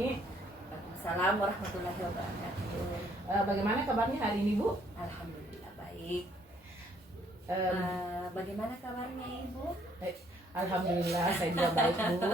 Asmi. Assalamualaikum warahmatullahi wabarakatuh. Bagaimana kabarnya hari ini, Bu? Alhamdulillah baik. Em, Bagaimana kabarnya Ibu? Alhamdulillah saya juga baik, Bu.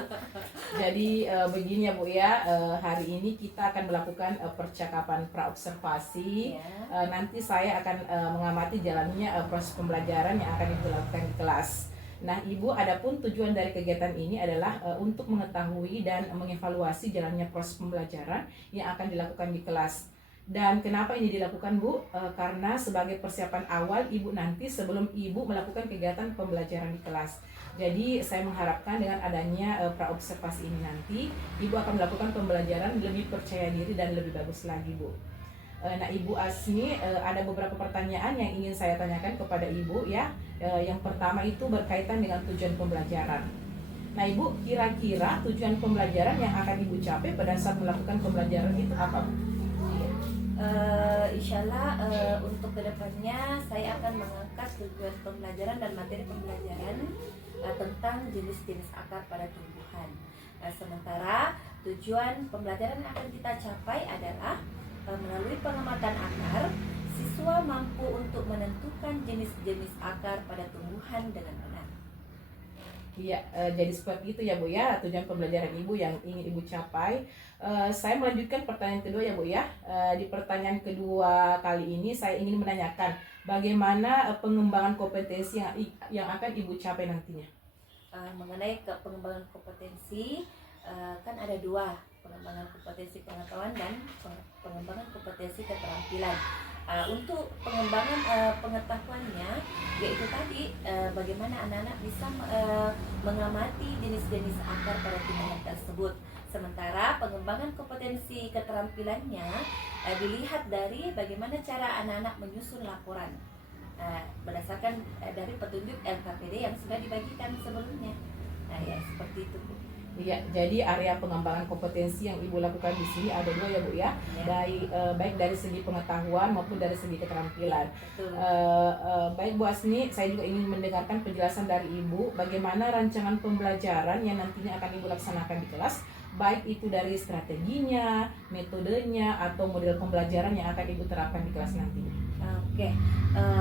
Jadi begini ya, Bu ya. Hari ini kita akan melakukan percakapan praobservasi. Ya. Nanti saya akan mengamati jalannya proses pembelajaran yang akan Ibu lakukan di kelas. Nah, Ibu, adapun tujuan dari kegiatan ini adalah untuk mengetahui dan mengevaluasi jalannya proses pembelajaran yang akan dilakukan di kelas. Dan kenapa ini dilakukan, Bu? Karena sebagai persiapan awal Ibu nanti sebelum Ibu melakukan kegiatan pembelajaran di kelas. Jadi saya mengharapkan dengan adanya praobservasi ini nanti Ibu akan melakukan pembelajaran lebih percaya diri dan lebih bagus lagi, Bu. Nah, Ibu Asmi, ada beberapa pertanyaan yang ingin saya tanyakan kepada Ibu ya. Yang pertama itu berkaitan dengan tujuan pembelajaran. Nah, Ibu, kira-kira tujuan pembelajaran yang akan Ibu capai pada saat melakukan pembelajaran itu apa, Bu? Insya Allah untuk kedepannya saya akan mengangkat tujuan pembelajaran dan materi pembelajaran tentang jenis-jenis akar pada tumbuhan. Sementara tujuan pembelajaran yang akan kita capai adalah melalui pengamatan akar, siswa mampu untuk menentukan jenis-jenis akar pada tumbuhan dengan benar. Iya, jadi seperti itu ya, Bu ya, tujuan pembelajaran Ibu yang ingin Ibu capai. Saya melanjutkan pertanyaan kedua ya, Bu ya. Di pertanyaan kedua kali ini saya ingin menanyakan bagaimana pengembangan kompetensi yang akan Ibu capai nantinya. Mengenai pengembangan kompetensi, kan ada dua, pengembangan kompetensi pengetahuan dan pengembangan kompetensi keterampilan. Untuk pengembangan pengetahuannya, yaitu tadi bagaimana anak-anak bisa mengamati jenis-jenis akar pada tumbuhan tersebut. Sementara pengembangan kompetensi keterampilannya dilihat dari bagaimana cara anak-anak menyusun laporan berdasarkan dari petunjuk LKPD yang sudah dibagikan sebelumnya. Nah ya, seperti itu, Bu. Iya, jadi area pengembangan kompetensi yang Ibu lakukan di sini ada dua ya, Bu ya. Dari baik dari segi pengetahuan maupun dari segi keterampilan. Betul. Baik, Bu Asmi, saya juga ingin mendengarkan penjelasan dari Ibu bagaimana rancangan pembelajaran yang nantinya akan Ibu laksanakan di kelas, baik itu dari strateginya, metodenya, atau model pembelajaran yang akan Ibu terapkan di kelas nantinya. Oke.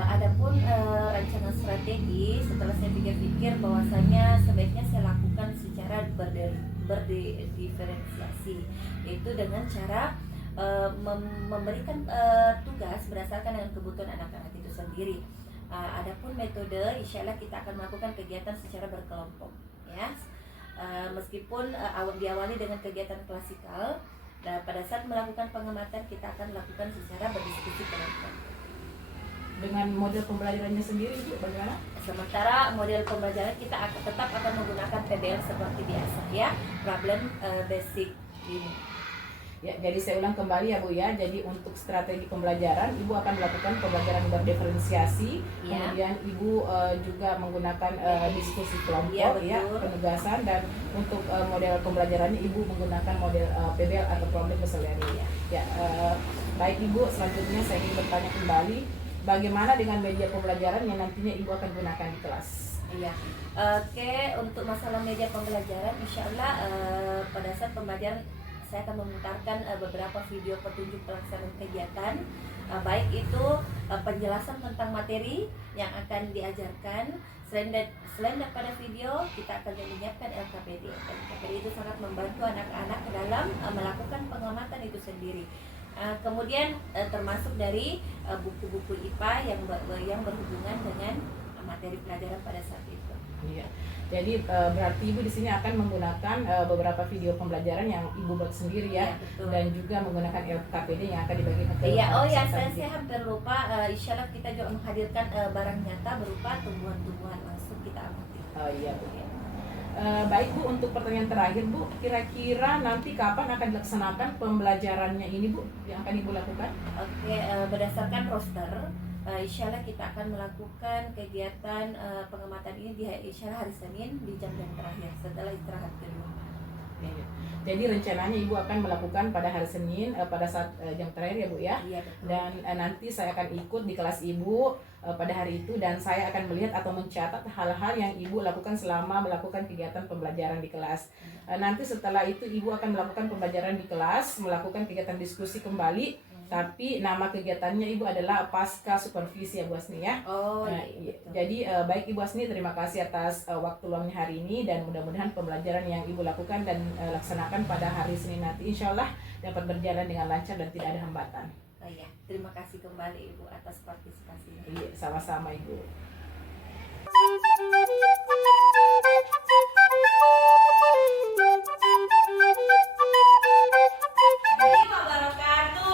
Adapun rancangan strategi, setelah saya pikir-pikir bahwasanya sebaiknya saya lakukan secara berdiferensiasi, yaitu dengan cara memberikan tugas berdasarkan dengan kebutuhan anak-anak itu sendiri. Adapun metode, insya Allah kita akan melakukan kegiatan secara berkelompok, ya. Meskipun diawali dengan kegiatan klasikal, dan pada saat melakukan pengamatan kita akan lakukan secara berdiskusi kelompok. Dengan model pembelajarannya sendiri, Bu, bagaimana? Sementara model pembelajaran kita tetap akan menggunakan PBL seperti biasa, ya, problem basic ini. Ya, jadi saya ulang kembali ya, Bu ya. Jadi untuk strategi pembelajaran, Ibu akan melakukan pembelajaran berdiferensiasi, Ya. kemudian Ibu juga menggunakan diskusi kelompok, Ya, penugasan, dan untuk model pembelajarannya Ibu menggunakan model PBL atau problem based learning. Ya, baik Ibu, selanjutnya saya ingin bertanya kembali, bagaimana dengan media pembelajaran yang nantinya Ibu akan gunakan di kelas? Iya. Oke, untuk masalah media pembelajaran, insya Allah pada saat pembelajaran saya akan memutarkan beberapa video petunjuk pelaksanaan kegiatan, baik itu penjelasan tentang materi yang akan diajarkan. Selain daripada video, kita akan menyiapkan LKPD. LKPD itu sangat membantu anak-anak dalam melakukan pengamatan itu sendiri. Kemudian termasuk dari buku-buku IPA yang berhubungan dengan materi pelajaran pada saat itu. Iya. Jadi berarti Ibu di sini akan menggunakan beberapa video pembelajaran yang Ibu buat sendiri ya, dan juga menggunakan LKPD yang akan dibagikan ke Iya, saya hampir lupa. Insya Allah kita juga menghadirkan barang nyata berupa tumbuhan-tumbuhan langsung kita amati. Oh iya, Bu. Baik, Bu, untuk pertanyaan terakhir, Bu, kira-kira nanti kapan akan dilaksanakan pembelajarannya ini, Bu, yang akan Ibu lakukan? Oke, berdasarkan roster, insya Allah kita akan melakukan kegiatan pengamatan ini di insya Allah hari Senin di jam-jam terakhir setelah istirahat kedua. Jadi rencananya Ibu akan melakukan pada hari Senin pada saat jam terakhir ya Bu ya. Iya, betul. Dan nanti saya akan ikut di kelas Ibu pada hari itu, dan saya akan melihat atau mencatat hal-hal yang Ibu lakukan selama melakukan kegiatan pembelajaran di kelas. Nanti setelah itu Ibu akan melakukan pembelajaran di kelas, melakukan kegiatan diskusi kembali. Tapi nama kegiatannya Ibu adalah pasca supervisi ya Bu Asni ya. Oh Nah, iya, betul. jadi baik Ibu Asni, terima kasih atas waktu luangnya hari ini, dan mudah-mudahan pembelajaran yang Ibu lakukan dan laksanakan pada hari Senin nanti insya Allah dapat berjalan dengan lancar dan tidak ada hambatan. Oh iya, terima kasih kembali Ibu atas partisipasinya. Iya, sama-sama Ibu. Assalamualaikum warahmatullahi wabarakatuh.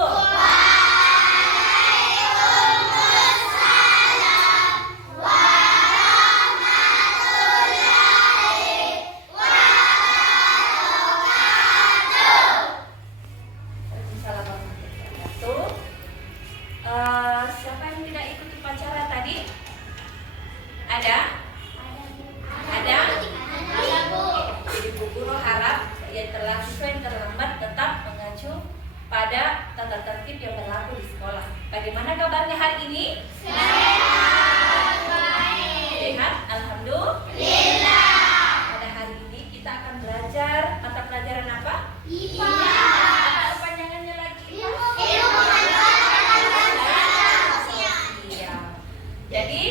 Waalaikumsalam warahmatullahi wabarakatuh. Siapa yang tidak ikut upacara tadi? Ada? Ada? Jadi Bu Guru harap yang telah siswa yang terlambat tetap mengacu pada tata tertib yang berlaku di sekolah. Bagaimana kabarnya hari ini? Sehat, alhamdulillah. Pada hari ini kita akan belajar mata pelajaran apa? IPA. Apa panjangannya lagi? Iya. Jadi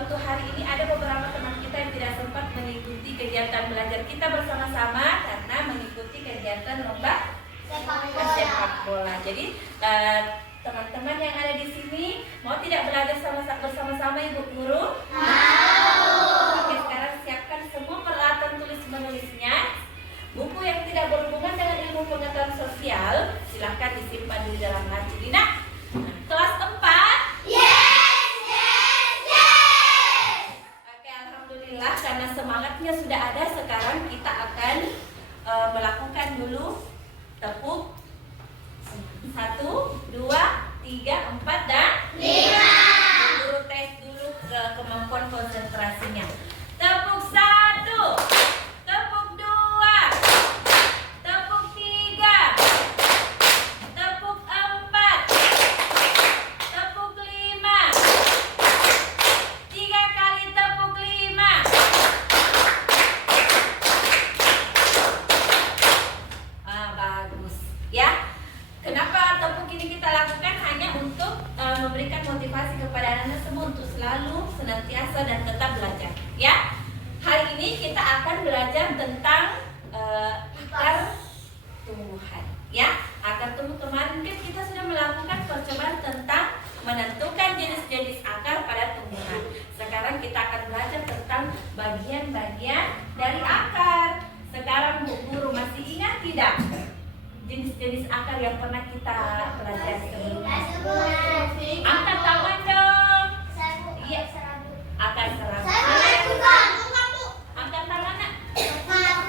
untuk hari ini ada beberapa teman kita yang tidak sempat mengikuti kegiatan belajar kita bersama-sama karena mengikuti kegiatan lomba sepak bola. Jadi teman-teman yang ada di sini mau tidak belajar bersama-sama Ibu Guru? Oke, sekarang siapkan semua peralatan tulis menulisnya. Buku yang tidak berhubungan dengan ilmu pengetahuan sosial silahkan disimpan di dalam laci. Dina, kelas 4. Oke, alhamdulillah karena semangatnya sudah ada. Sekarang kita akan melakukan dulu tepuk 1, 2, 3, 4 dan 5. Guru tes dulu ke kemampuan konsentrasinya. Tepuk 1, tepuk 2, tepuk 3, tepuk 4, tepuk 5. 3 kali tepuk 5. Bagus ya. Kenapa tepuk ini kita lakukan? Hanya untuk memberikan motivasi kepada anak-anak semua untuk selalu senantiasa dan tetap belajar ya. Hari ini kita akan belajar tentang akar tumbuhan ya. Akar tumbuh, kemarin kan kita sudah melakukan percobaan tentang menentukan jenis-jenis akar pada tumbuhan. Sekarang kita akan belajar tentang bagian-bagian dari akar. Sekarang Bu Guru masih ingat tidak jenis-jenis akar yang pernah kita pelajari sebelumnya? Angkat tangan dong. Iya. Akar serabut. Angkat tangan nak.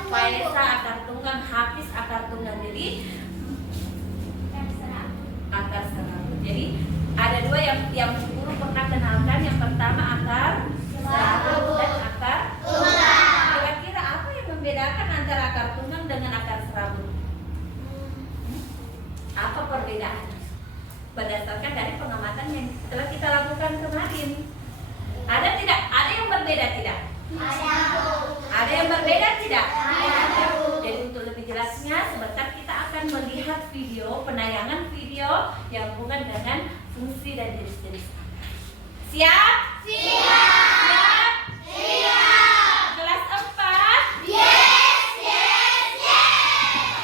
Faisa akar tunggang, Hafiz akar tunggang. Jadi akar serabut. Jadi ada dua yang Bu Guru pernah kenalkan. Yang pertama akar serabut dan akar tunggang. Kira-kira apa yang membedakan antara akar tunggang dengan akar serabut? Apa perbedaannya? Berdasarkan dari pengamatan yang telah kita lakukan kemarin. Ada tidak? Ada yang berbeda tidak? Ada yang berbeda tidak? Jadi untuk lebih jelasnya sebentar kita akan melihat video, penayangan video yang berhubungan dengan fungsi dan jenis-jenis. Siap? Siap? Kelas 4?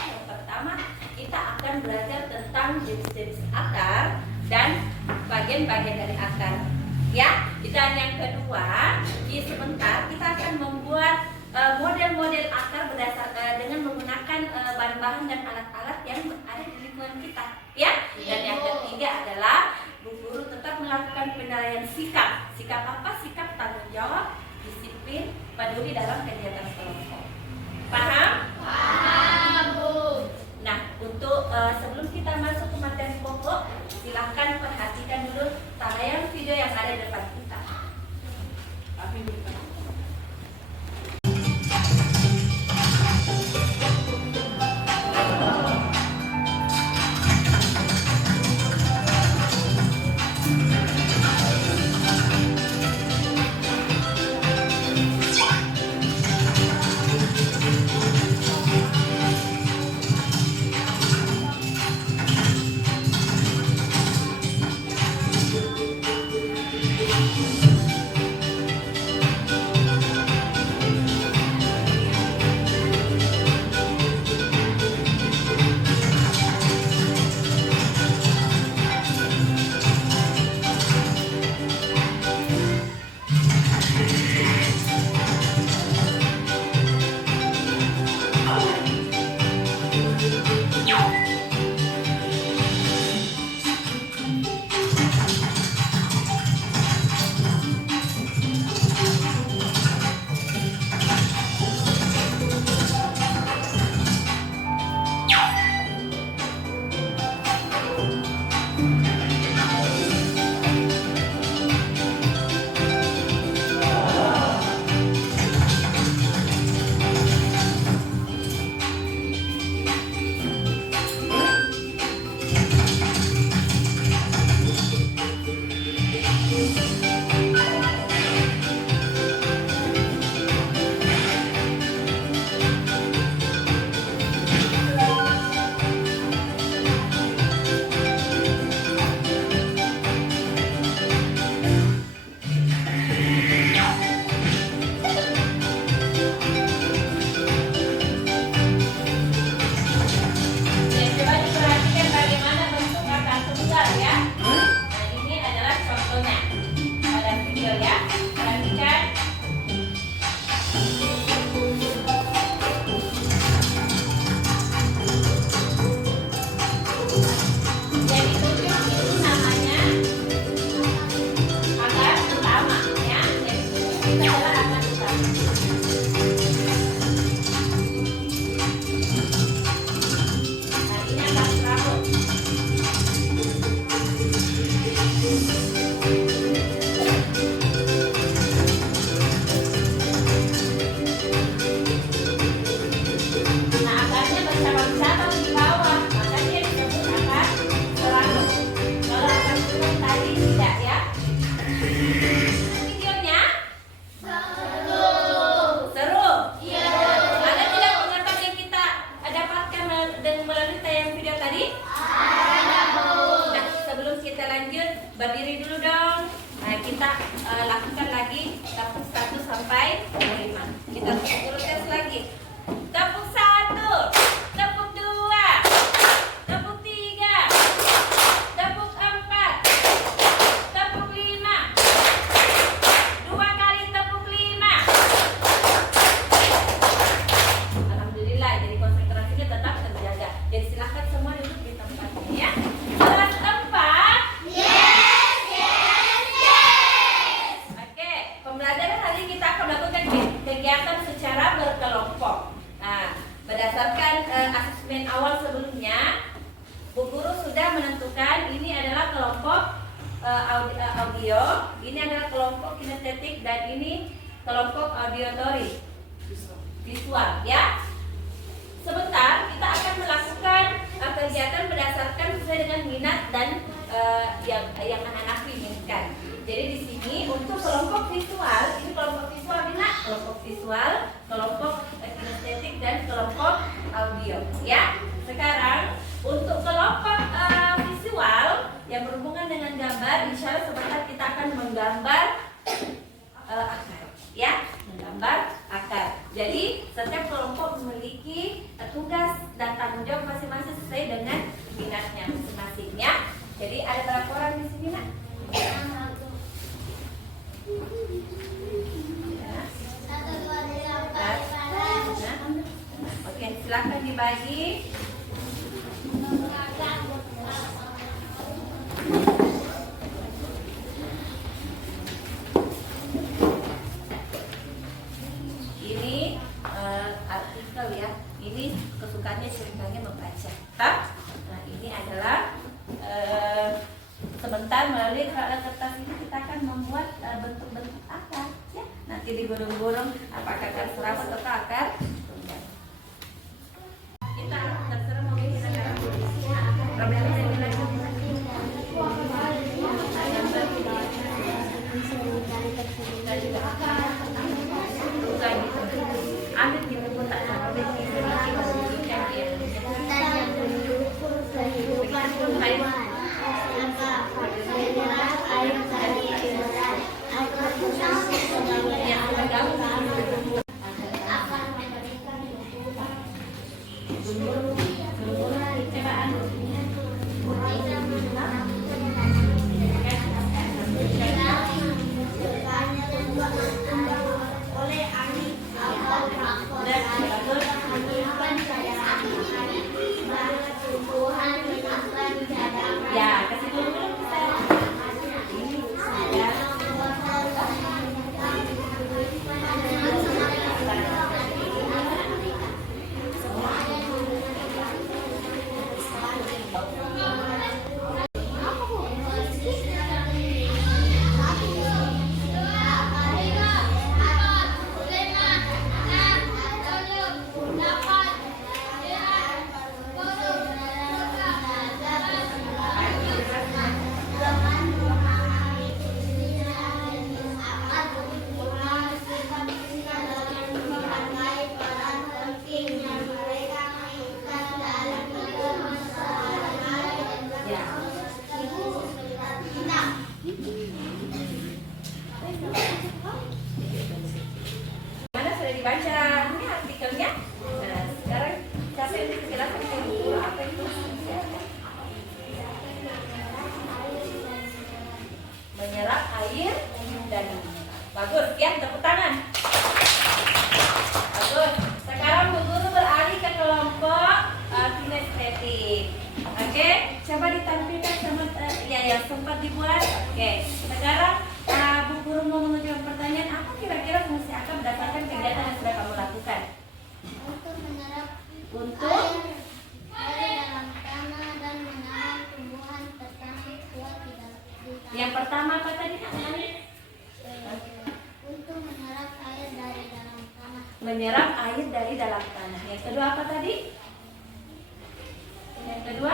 Yang pertama kita akan belajar tentang jenis-jenis akar dan bagian-bagian dari akar ya. Dan yang kedua, sebentar kita akan membuat model-model akar dengan menggunakan bahan-bahan dan alat-alat yang ada di lingkungan kita ya. Dan yang ketiga adalah Bu Guru tetap melakukan penilaian sikap. Sikap apa? Sikap tanggung jawab, disiplin, peduli dalam kegiatan kelompok. Paham? Paham, Bu. Nah, untuk sebelum kita masuk ke materi pokok, silahkan perhatikan dulu tayangan video yang ada di depan kita. tadi? Nah, sebelum kita lanjut, berdiri dulu dong. Nah, kita lakukan lagi tepuk 1 sampai 5. Kita urut tes lagi. Tepuk 1, tepuk 2, tepuk 3, tepuk 4, tepuk 5. 2 kali tepuk 5. Alhamdulillah, jadi konsentrasinya tetap terjaga. Jadi silakan semua duduk di tempatnya ya. Kelas 4. Oke, pembelajaran hari ini kita akan melakukan kegiatan secara berkelompok. Nah, berdasarkan asesmen awal sebelumnya, Bu Guru sudah menentukan ini adalah kelompok audio, ini adalah kelompok kinestetik, dan ini kelompok auditory visual ya. Sebentar kita akan melakukan kegiatan berdasarkan sesuai dengan minat dan yang anak-anak inginkan. Jadi di sini untuk kelompok visual, ini kelompok visual minat, kelompok visual, kelompok kinestetik, dan kelompok audio ya. Sekarang untuk kelompok visual yang berhubungan dengan gambar, insya Allah sebentar kita akan menggambar akar ya, menggambar akar. Jadi setiap kelompok memiliki tugas dan tanggung jawab masing-masing sesuai dengan minatnya masing-masing ya. Jadi ada berapa orang di sini nak? Oke, silakan dibagi. Ini artikel ya. Ini kesukaannya ceritanya membaca. Nah, ini adalah sebentar melalui kertas ini kita akan membuat bentuk-bentuk akar ya. Nanti digulung-gulung apakah akar serapat atau akar tunggal. Kita terserah mau bikin akar problemnya ini lagi. Ambil di kotak ambil di ya, kasih dulu kita. Mana sudah dibaca ini artikelnya. Nah, sekarang siapa yang dijelaskan dulu apa itu? Menyerap air dan bagus ya, tepuk tangan. Bagus. Sekarang Bu Guru beralih ke kelompok kinestetik. Oke, coba ditampilkan sama yang sempat dibuat. Oke, sekarang Bu Guru mau mengajukan pertanyaan, apa kira-kira fungsi akar berdasarkan kegiatan yang sudah kamu lakukan? Untuk menyerap Untuk air dalam tanah dan menahan tumbuhan tertahan kuat di dalam tanah. yang pertama apa tadi namanya? Untuk menyerap air dari dalam tanah. Menyerap air dari dalam tanah. Yang kedua apa tadi? Yang kedua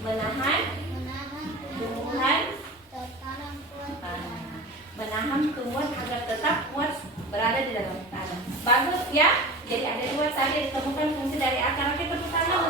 menahan Menahan tumbuhan tertanam kuat di tanah. menahan tumbuhan agar tetap kuat berada di dalam tanah. Bagus ya. Jadi ada dua tadi ditemukan fungsi dari akar. Oke, tepuk tangan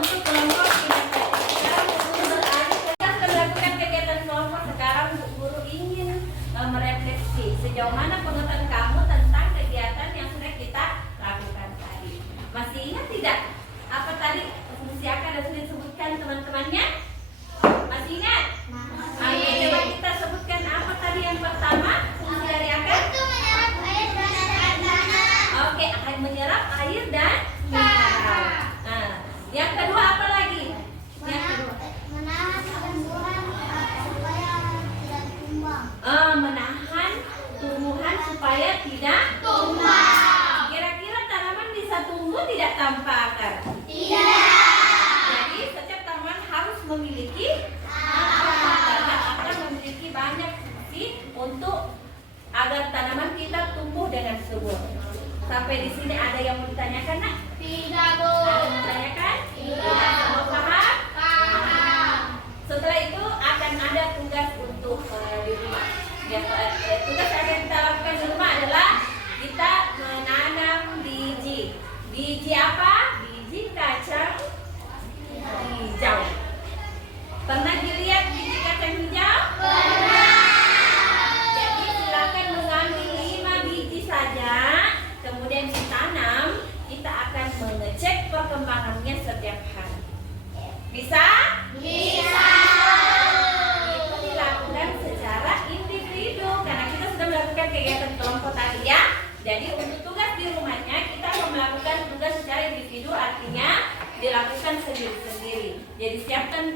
sendiri-sendiri. Jadi siapkan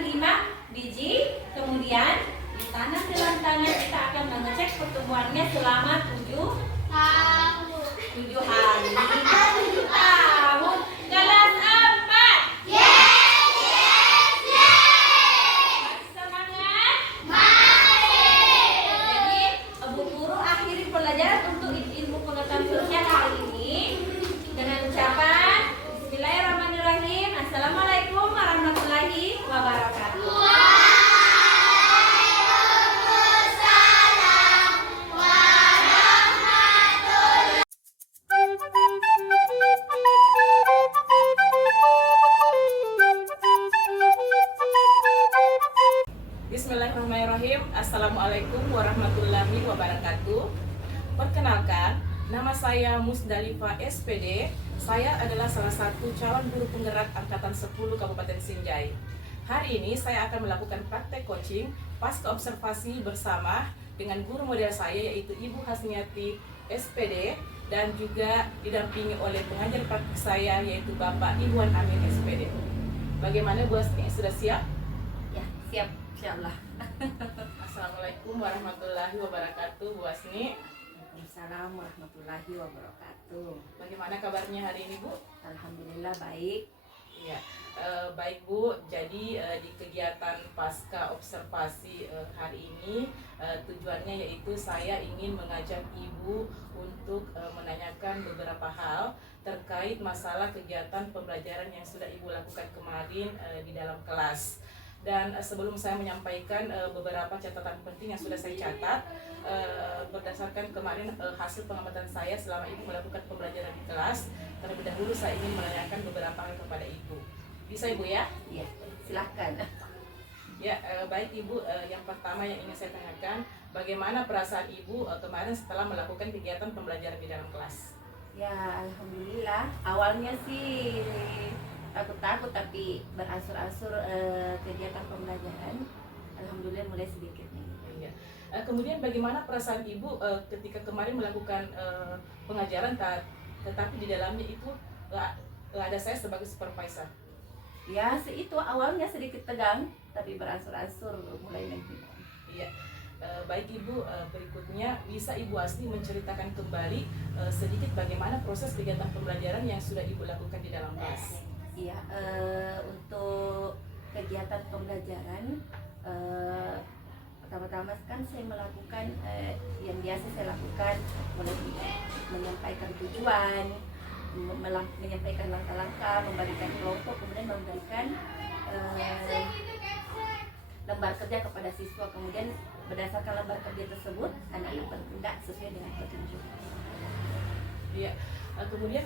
5 biji, kemudian ditanam dalam tangan. Kita akan mengecek pertumbuhannya selama 7 hari. 7 tahun. Kelas 4. Semangat. Jadi Bu Guru akhiri pelajaran untuk ilmu pengetahuan sosial hari ini dengan ucapan Bismillahirrahmanirrahim. Assalamualaikum warahmatullahi wabarakatuh. Bismillahirrahmanirrahim. Assalamualaikum warahmatullahi wabarakatuh. Perkenalkan, nama saya Musdalifah SPD. Saya adalah salah satu calon guru penggerak angkatan 10 Kabupaten Sinjai. Hari ini saya akan melakukan praktek coaching pasca observasi bersama dengan guru model saya yaitu Ibu Hasniati SPD dan juga didampingi oleh pengajar praktik saya yaitu Bapak Iwan Amin SPD. Bagaimana Bu Hasni, sudah siap? Ya, siap, insyaallah. Assalamualaikum warahmatullahi wabarakatuh, Bu Hasni. Waalaikumsalam warahmatullahi wabarakatuh. Bagaimana kabarnya hari ini, Bu? Alhamdulillah baik. Iya, baik Bu. Jadi di kegiatan pasca observasi hari ini tujuannya yaitu saya ingin mengajak Ibu untuk menanyakan beberapa hal terkait masalah kegiatan pembelajaran yang sudah Ibu lakukan kemarin di dalam kelas. Dan sebelum saya menyampaikan beberapa catatan penting yang sudah saya catat berdasarkan kemarin hasil pengamatan saya selama Ibu melakukan pembelajaran di kelas, terlebih dahulu saya ingin menanyakan beberapa hal kepada Ibu. Bisa Ibu ya? Iya, silahkan. Ya, baik Ibu, yang pertama yang ingin saya tanyakan, bagaimana perasaan Ibu kemarin setelah melakukan kegiatan pembelajaran di dalam kelas? Ya, alhamdulillah. Awalnya sih takut-takut, tapi beransur-ansur kegiatan pembelajaran alhamdulillah mulai sedikit nih. Iya. Kemudian bagaimana perasaan Ibu ketika kemarin melakukan pengajaran tetapi di dalamnya itu ada saya sebagai supervisor? Ya, itu awalnya sedikit tegang, tapi beransur-ansur mulai nanti. Iya. Baik Ibu, berikutnya bisa Ibu Asli menceritakan kembali sedikit bagaimana proses kegiatan pembelajaran yang sudah Ibu lakukan di dalam kelas? Iya, untuk kegiatan pembelajaran pertama-tama kan saya melakukan yang biasa saya lakukan, mulai menyampaikan tujuan, menyampaikan langkah-langkah, memberikan kelompok, kemudian memberikan lembar kerja kepada siswa, kemudian berdasarkan lembar kerja tersebut anak-anak bertindak sesuai dengan petunjuk. Iya. Kemudian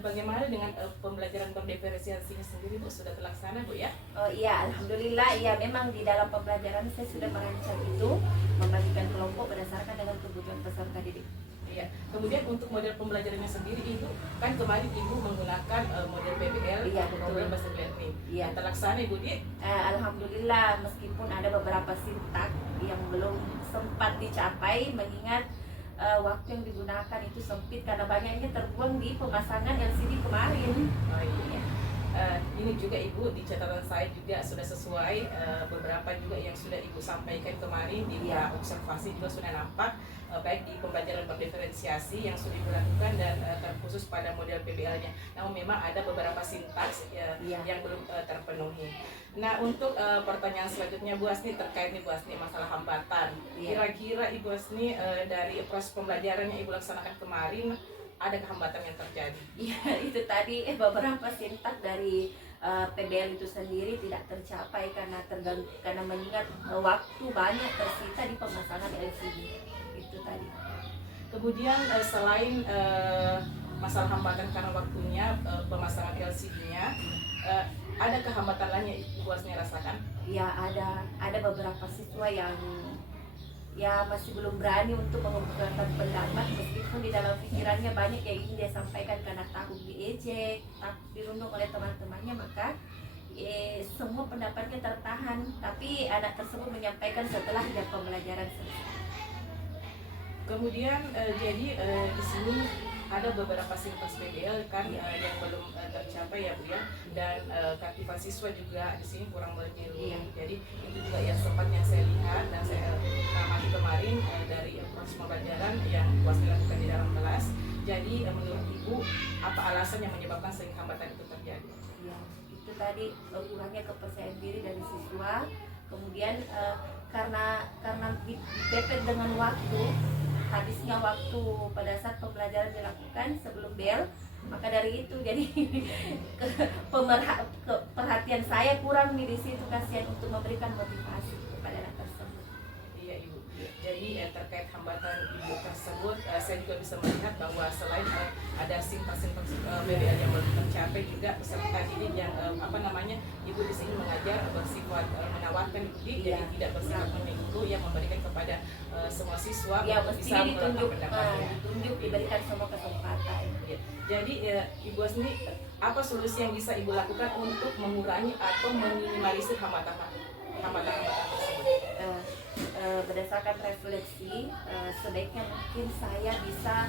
bagaimana dengan pembelajaran berdiferensiasinya sendiri Bu, sudah terlaksana Bu ya? Oh iya, alhamdulillah. Ya, memang di dalam pembelajaran saya sudah merancang itu, membagikan kelompok berdasarkan dengan kebutuhan peserta didik. Iya. Kemudian untuk model pembelajarannya sendiri Ibu, kan kemarin Ibu menggunakan model PBL Iya, atau betul. program bahasa learning. Iya. Terlaksana Ibu Di? Alhamdulillah, meskipun ada beberapa sintak yang belum sempat dicapai mengingat waktu yang digunakan itu sempit karena banyaknya terbuang di pemasangan LCD kemarin. Oh iya. Ini juga Ibu di catatan saya juga sudah sesuai beberapa juga yang sudah Ibu sampaikan kemarin di Iya. observasi juga sudah nampak baik di pembelajaran berdiferensiasi yang sudah Ibu lakukan dan terkhusus pada model PBL-nya. Namun memang ada beberapa sintaks Iya. yang belum terpenuhi. Nah, untuk pertanyaan selanjutnya Bu Asni terkait nih Bu Asni masalah hambatan. Iya. Kira-kira Ibu Asni dari proses pembelajaran yang Ibu laksanakan kemarin ada hambatan yang terjadi? Iya, itu tadi beberapa sintak dari PBL itu sendiri tidak tercapai karena mengingat waktu banyak tersita di pemasangan LCD. Itu tadi. Kemudian selain masalah hambatan karena waktunya pemasangan LCD-nya, ada kehambatan lain yang Ibu Asni rasakan? Ya, ada beberapa siswa yang ya masih belum berani untuk mengungkapkan pendapat meskipun di dalam pikirannya banyak yang ingin dia sampaikan karena takut diejek, takut dirundung oleh teman-temannya, maka semua pendapatnya tertahan, tapi anak tersebut menyampaikan setelah jam pembelajaran selesai. Kemudian jadi di sini ada beberapa sinkes PBL kan yang belum tercapai ya Bu ya, dan keaktifan siswa juga di sini kurang menyeluruh. Jadi itu juga yang sempat yang saya lihat dan saya amati kemarin dari proses pembelajaran yang puas dilakukan di dalam kelas. Jadi menurut Ibu apa alasan yang menyebabkan sehingga hambatan itu terjadi? Ya, itu tadi kurangnya kepercayaan diri dari siswa, kemudian karena dipepet dengan waktu, habisnya waktu pada saat pembelajaran dilakukan sebelum bel, maka dari itu jadi perhatian saya kurang nih di situ, kasihan untuk memberikan motivasi kepada anak tersebut. Iya Ibu. Jadi terkait hambatan Ibu tersebut, saya juga bisa melihat bahwa selain ada simpang-simpang PBL yang belum tercapai, juga peserta didik yang Ibu di sini mengajar bersifat menawarkan didik, jadi tidak bersifat memikul yang memberikan kepada semua siswa untuk bisa ditunjuk, melakukan pendapatnya. diberikan semua kesempatan. Ya. Jadi Ibu sendiri apa solusi yang bisa Ibu lakukan untuk mengurangi atau meminimalisir hambatan-hambatan tersebut? Berdasarkan refleksi, sebaiknya mungkin saya bisa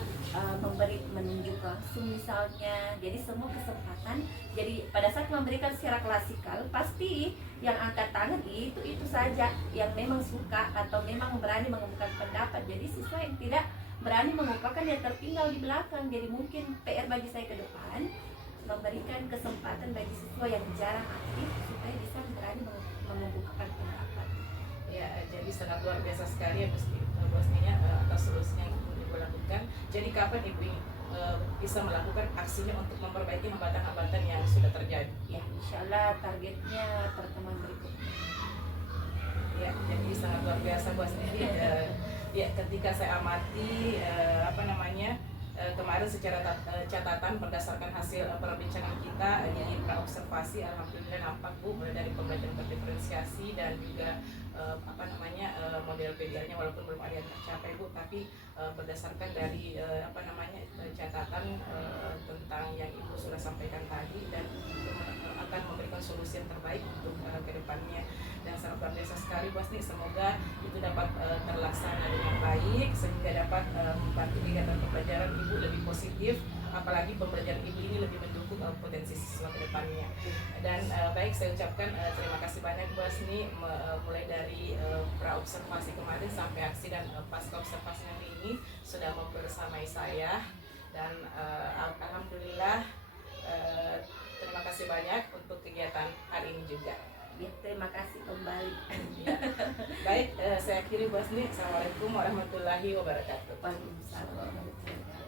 menunjuk langsung misalnya. Jadi semua kesempatan, jadi pada saat memberikan secara klasikal pasti yang angkat tangan itu saja yang memang suka atau memang berani mengemukakan pendapat. Jadi siswa yang tidak berani mengumpulkan yang tertinggal di belakang. Jadi mungkin PR bagi saya ke depan memberikan kesempatan bagi siswa yang jarang aktif supaya bisa berani mengemukakan pendapat. Ya, jadi sangat luar biasa sekali ya pastinya atas solusinya yang Ibu lakukan. Jadi kapan Ibu bisa melakukan aksinya untuk memperbaiki hambatan-hambatan yang sudah terjadi? Ya, insya Allah targetnya pertemuan berikutnya. Ya, jadi sangat luar biasa Bu sendiri. Ya, ketika saya amati kemarin secara catatan berdasarkan hasil perbincangan kita di praobservasi, alhamdulillah nampak Bu mulai dari pembelajaran berdiferensiasi dan juga model PBL-nya walaupun belum ada yang tercapai Bu, tapi berdasarkan dari catatan tentang yang Ibu sudah sampaikan tadi, dan akan memberikan solusi yang terbaik untuk kedepannya. Dan sangat luar biasa sekali Bu nih, semoga itu dapat terlaksana dengan baik sehingga dapat membantu kegiatan pembelajaran Ibu lebih positif, apalagi pembelajaran Ibu ini lebih mendukung potensi siswa kedepannya. Dan baik, saya ucapkan terima kasih banyak Bu Asni, mulai dari praobservasi kemarin sampai aksi dan pasca observasi hari ini sudah membersamai saya, dan alhamdulillah terima kasih banyak untuk kegiatan hari ini juga. Ya, terima kasih kembali. Ya. Baik, saya akhiri Bu Asni. Assalamualaikum warahmatullahi wabarakatuh. Waalaikumsalam warahmatullahi wabarakatuh.